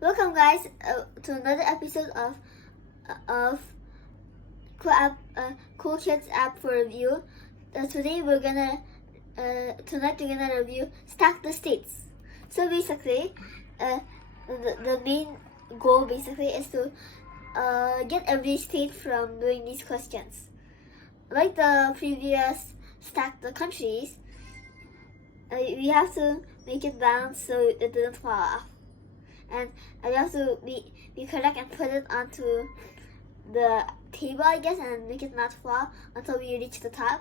Welcome guys to another episode of Cool Kids app for review. Tonight we're gonna review Stack the States. So basically, the main goal basically is to get every state from doing these questions. Like the previous Stack the Countries, we have to make it balanced so it doesn't fall off. And you have to be correct and put it onto the table, I guess, and make it not fall until we reach the top.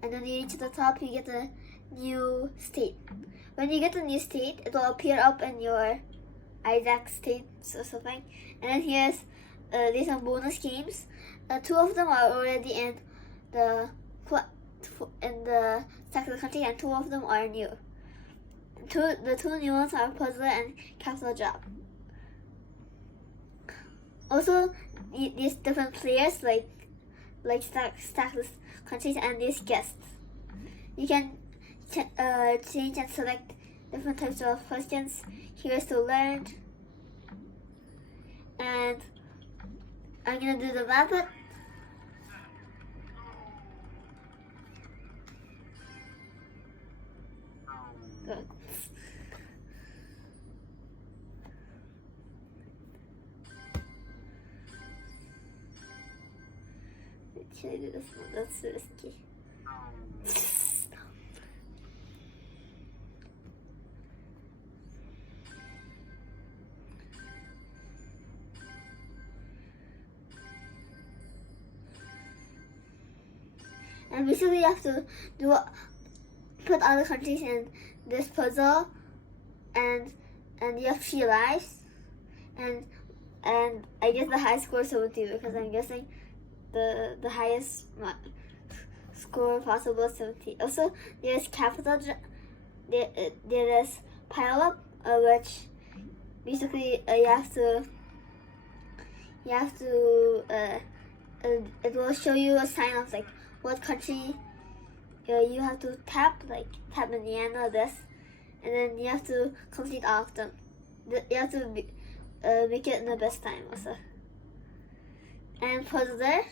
And when you reach the top, you get a new state. When you get the new state, it will appear up in your Isaac states or something. And then there's some bonus games. Two of them are already in the Stack the Country, and two of them are new. The two new ones are Puzzler and Capital Drop. Also, these different players like Stack the Countries and these guests. You can change and select different types of questions. Here's to learn. And I'm gonna do the method. Good. Should I do this one? That's risky. And basically, you have to put all the countries in this puzzle, and you have 3 lives, and I guess the high score is 72 because I'm guessing the highest score possible is 70. Also, there's capital. There is pile up, which basically you have to. It will show you a sign of like what country you have to tap, like tap Indiana, this, and then you have to complete all of them. You have to make it in the best time also. And Puzzler,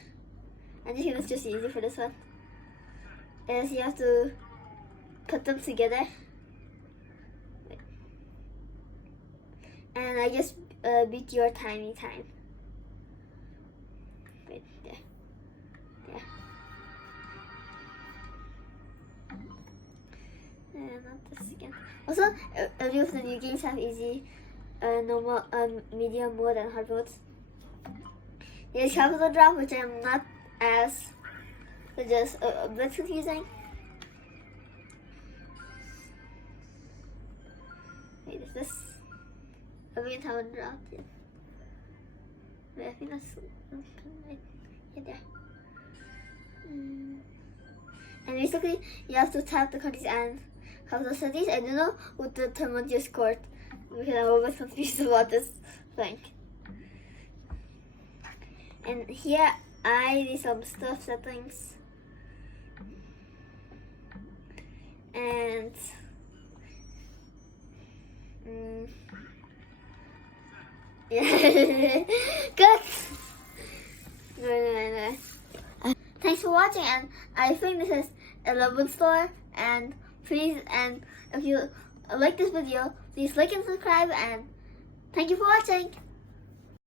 and I think it's just easy for this one, is you have to put them together. And I just beat your tiny time. Wait, there. Yeah. And not this again. Also, every of the new games have easy, normal, medium mode, and hard modes. There's Capital Drop, which I'm not as, just a bit confusing. Wait, is this? We haven't dropped yet. Wait, I think that's right there. And basically, you have to tap the countries and capital cities. I don't know what the determine your score because I'm always confused about this thing. And here I did some stuff settings. And yeah. Good. No. Thanks for watching, and I think this is 11th store. And if you like this video, please like and subscribe, and thank you for watching.